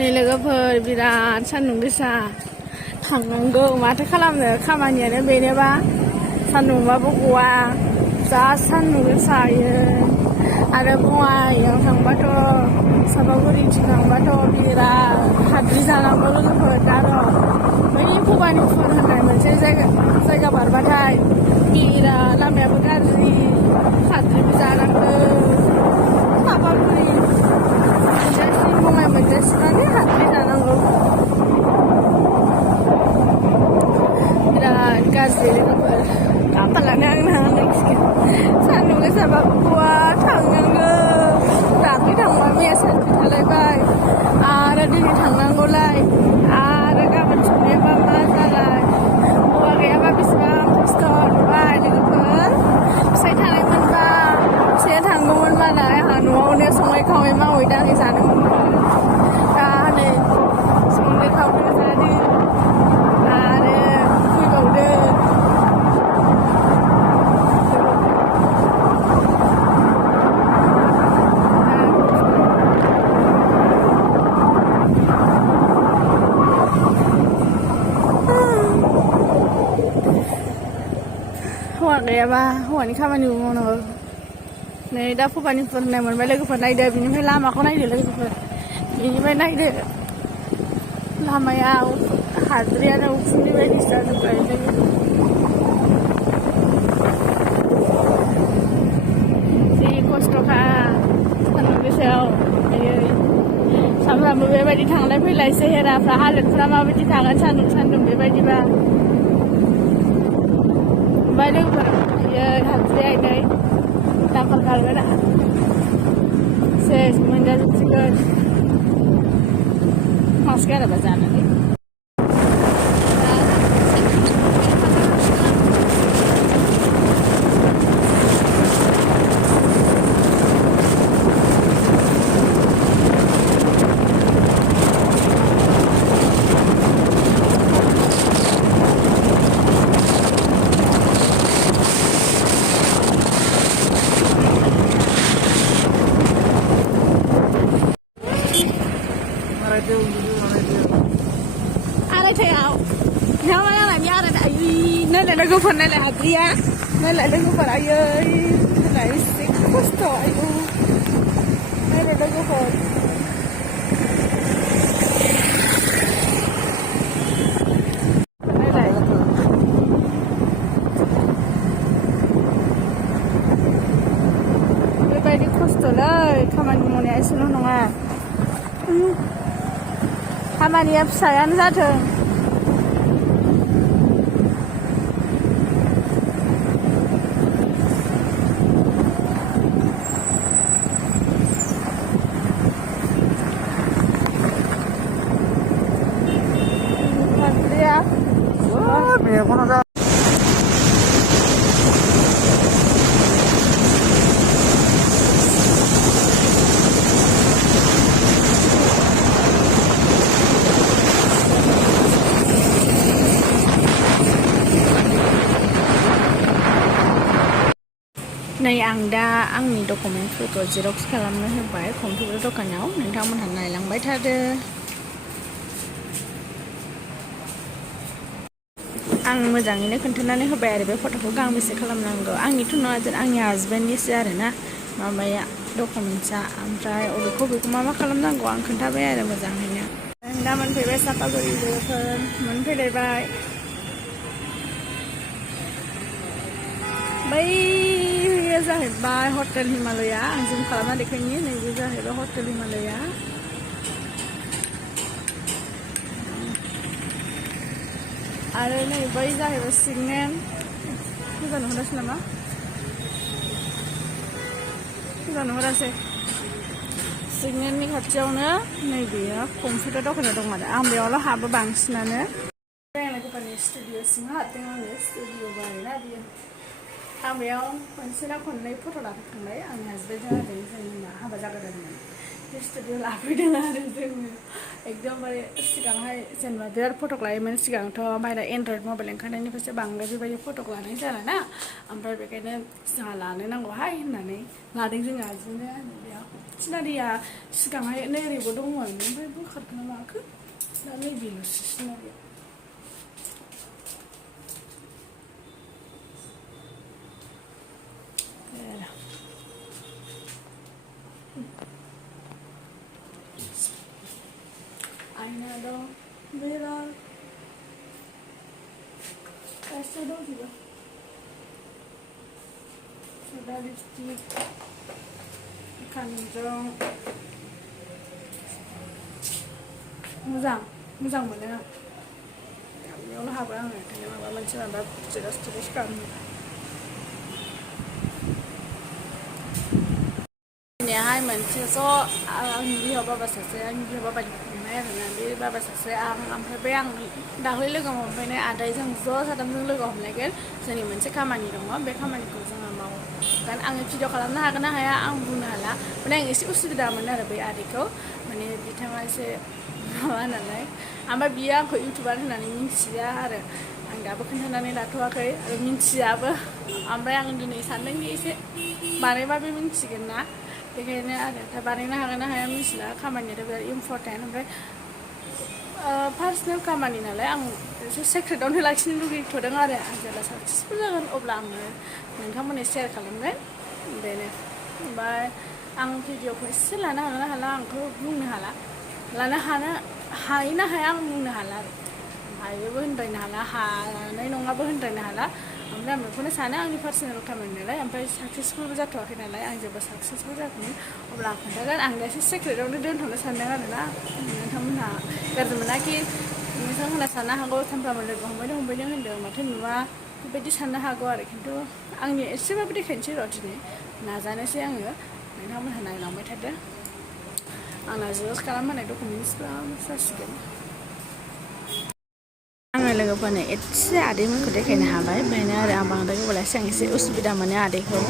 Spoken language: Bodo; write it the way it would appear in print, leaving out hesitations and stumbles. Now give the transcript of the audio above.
नै लोगोफोर बिराद सान्दुं गोसा थांनांगौ माथो खालामनो खामानियानो बेनोबा सान्दुंबाबो गवा जा सान्दुं गोसायो आरो बङाइयाव थांबाथ' सापागुरिथिं थांबाथ' बिराद हाद्रि जानांगौ लोगोफोर दा र' बै भबानिपुर होननाय मोनसे जायगा बारबाथाय बिराद लामायाबो गाज्रि हाद्रिबो जानांगौ सापागुरि मोनजासिम बङाइ मोनजासिमानो हाद्रि जानांगौ बिराद गाज्रि लोगोफोर खाफालानो आंना होननांसिगोन सान्दुं गोसाबाबो गवा थांनांगौ दाख्लै थांबा मैया सानसे थालायबाय आरो दिनै थांनांगौलाय आरो गाबोन संनायाबा मा जालाय हौवा गैयाबा बेसेबां खस्थ' नुबाय लोगोफोर फिसाइ थानायमोनबा फिसाया थांगौमोन मालाय आंहा न'आवनो संनाय खावै मावै दाङै जानो मोनगौमोन दा नै संनाय खावै जादों आरो फैबावदो हौवा गैयाबा हौवानि खामानिबो मावनांगौ नै दा भबानिपुर होननाय मोनबाय लोगोफोर नायदो बिनिफ्राय लामाखौ नायदो लोगोफोर बिनिफ्राय नायदो लामायाव हाद्रियानो उखुन्दै बायदिसो जाजोब्बाय जि खस्थ'खा सान्दुं गोसायाव आयै सामफ्रामबो बेबायदि थांलाय फैलाय सेहेराफ्रा हालोदफ्रा माबायदि थागोन सान्दुं बेबायदिबा ओमफ्राय लोगोफोर आयै हाद्रि आइनै दाखोर गारगोना सेस मोनजाजोबसिगोन मास गाराबा जानानै आरायथायाव नोंहा मा नांनायनि आरायथा आयै नायलाय लोगोफोर नायलाय हाद्रिया नायलाय लोगोफोर आयै नायलाय एसे खस्थ' आयौ नायलाय लोगोफोर नायलाय बेबायदि खस्थ'लै खामानि मावनाया एसेल' नङा खामानिया फिसायानो जाथों नै आं दा आंनि डकुमेन्टसफोरखौ जेरक्स खालामनो होबाय कम्पिउटार दखानाव नोंथांमोनहा नायलांबाय थादो आं मोजाङैनो खोन्थानानै होबाय आरो बे फट'खौ गांबेसे खालामनांगौ आंनिथ' नङा आंनि हासबेन्डनिसो आरोना माबाया डकुमेन्टसा ओमफ्राय अबेखौ मा खालामनांगौ आं खोन्थाबाय आरो मोजाङैनो आं दा मोनफैबाय सापागुरि लोगोफोर मोनफैलायबाय बै जाहैबाय हटेल हिमालया आं जुम खालामना देखायनि नैबे जाहैबाय हटेल हिमालया आरो नै बै जाहैबाय सिगनेल मोजां नुहुरासै नामा मोजां नुहुरासै सिगनेलनि खाथियावनो नैबेयो कम्पिउटार दखानाव दं आरो आं बेयावल' हाबो बांसिनानो लोगोफोरनि स्टुडिअ सिङाव हाबदों आङो स्टुडिअ बानायना बियो आं बेयाव खनसे ना खननै फट' लाखांबाय आंनि हासबेन्डजों आरो जोंना हाबा जागोदानमोन स्टुडिअ लाफैदों आरो जोङो एकदमबारे सिगांहाय जेनेबा बिराद फटक लायोमोन सिगांथ' ओमफ्राय दा एन्ड्रइड मबाइल ओंखारनायनिफ्रायसो बांद्राय बेबायदि फटक लानाय जाला ना ओमफ्राय बेखायनो जोंहा लानो नांगौहाय होननानै लादों जोङो बिदिनो बेयाव सिनारिया सिगांहाय नै ओरैबो दंमोन ओमफ्राय बोखारखो ना माखो दा नैबेल'सो सिनारिया आयना दं बिराद गासिबो दंजोबो सदा लिपस्टिक खानजं मोजां मोनो आं बेयावनो हाबो आङो ओंखायनो माबा मोनसे माबा जिरस खालामनो दिनैहाय मोनसे ज' आंनि बिहाव बाबा सासे आंनि बिहाव बाबानि फंबाय आरोना बे बाबा सासे आं ओमफ्राय बे आं दाख्लै लोगो हमफैनाय आदाजों ज' साथामजों लोगो हमलायगोन जोंनि मोनसे खामानि दङ बे खामानिखौ जोङो मावगोन आङो भिडिअ खालामनो हागोन ना हाया आं बुंनो हाला माने आं एसे उसुबिदा मोनो आरो बै आदैखौ माने बिथाङा एसे माबा नालाय ओमफ्राय बियो आंखौ इउटुबार होननानै मिन्थिया आरो आं दाबो खोन्थानानै लाथ'वाखै आरो मिन्थियाबो ओमफ्राय आं दिनै सानदोंदि एसे बानायबा बे मिन्थिगोन ना बेखायनो आरो दा बानायनो हागोन ना हाया मिथिला खामानियाथ' बिराद इम्परटेन्ट ओमफ्राय पार्सनेल खामानि नालाय आं एसे सेक्रेटावनो लाखिनो लुगैथ'दों आरो आं जेब्ला साक्सेसफुल जागोन अब्ला आङो नोंथांमोननो शेयार खालामगोन बेनो ओमफ्राय आं भिडिअखौ एसे लानो हागोन ना हाला आंथ' बुंनो हाला लानो हायो ना हाया आं बुंनो हाला आरो हायोबो होनद्रायनो हाला हानाय नङाबो होनद्रायनो हाला ओमफ्राय आं बेखौनो सानो आंनि पार्सनेल खामानि नालाय ओमफ्राय साक्सेसफुलबो जाथ'वाखै नालाय आं जेब्ला साक्सेसफुल जागोन अब्ला आं खोन्थागोन आं दा एसे सेक्रेटावनो दोनथ'नो सानदों आरोना नोंथांमोनहा गाज्रि मोनाखि नोंथांमोनहा साननो हागौ सानफ्रामबो लोगो हमबायदों होनदों माथो नुवा बेबायदि साननो हागौ आरो खिन्थु आंनि एसेबाबो देखायनोसै र' दिनै नाजानोसै आङो नोंथांमोनहा नायलांबाय थादो आंना जिर'स खालामहोनाय डकुमेन्टसफ्रा जासिगोन आङो लोगोफोरनो एसे आदैमोनखौ देखायनो हाबाय बेनो आरो आं बांद्राय गोबाव लासे आं एसे उसुबिदा मोनो आदैखौ